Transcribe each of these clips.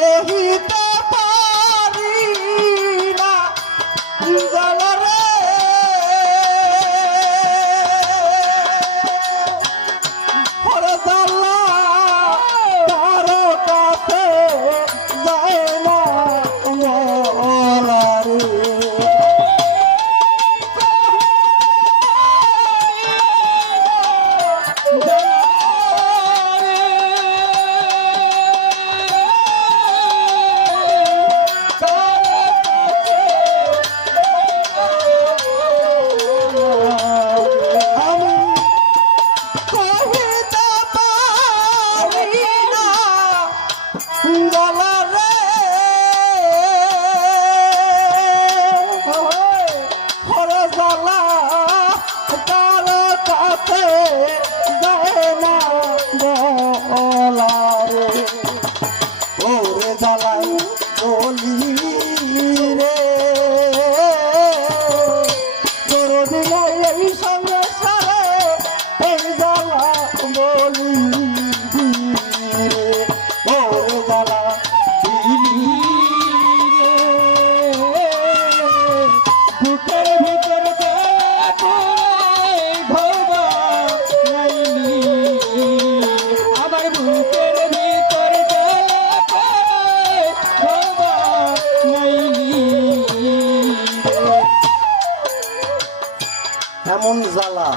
কহিতে পারি না জ্বালা রে ওরে জ্বালা কারো কাছে যায় না মরা রে এমন জ্বালা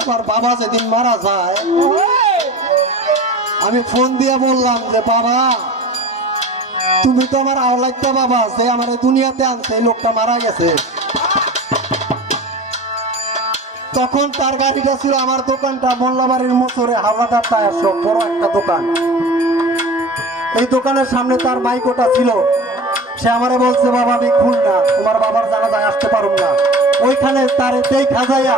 আমার বাবা যেদিন মারা যায় আমি ফোন দিয়ে বললাম যে বাবা তুমি তো আমার আওলাদটা বাবা যে আমার দুনিয়াতে আনছে এই লোকটা মারা গেছে। তখন তার গাড়িটা ছিল আমার দোকানটা মোল্লাবাড়ির মোচরে হাওলাদার টায়ার শপ বড় একটা দোকান। এই দোকানের সামনে তার মাইকোটা ছিল। সে আমারে বলছে বাবা আমি খুলনা তোমার বাবার জানাজায় আসতে পারুম না। ওইখানে তার দেখা যাইয়া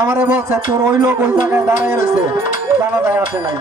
আমারে বলছে তোর ওই লোক ওই জায়গায় দাঁড়ায় রয়েছে জানাজায় আসে নাই।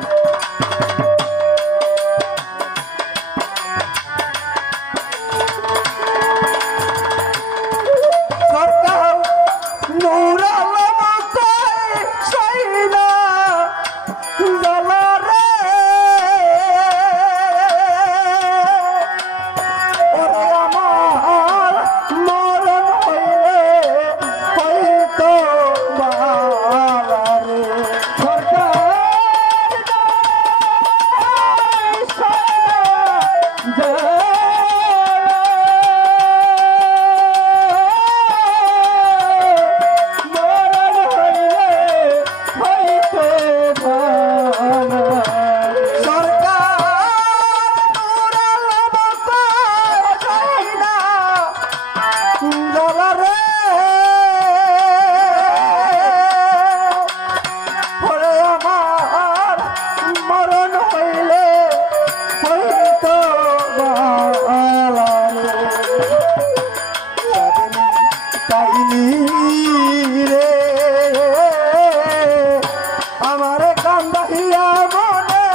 আমার কান্দাহিয়া মনে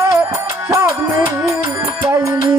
সব মিটাইলি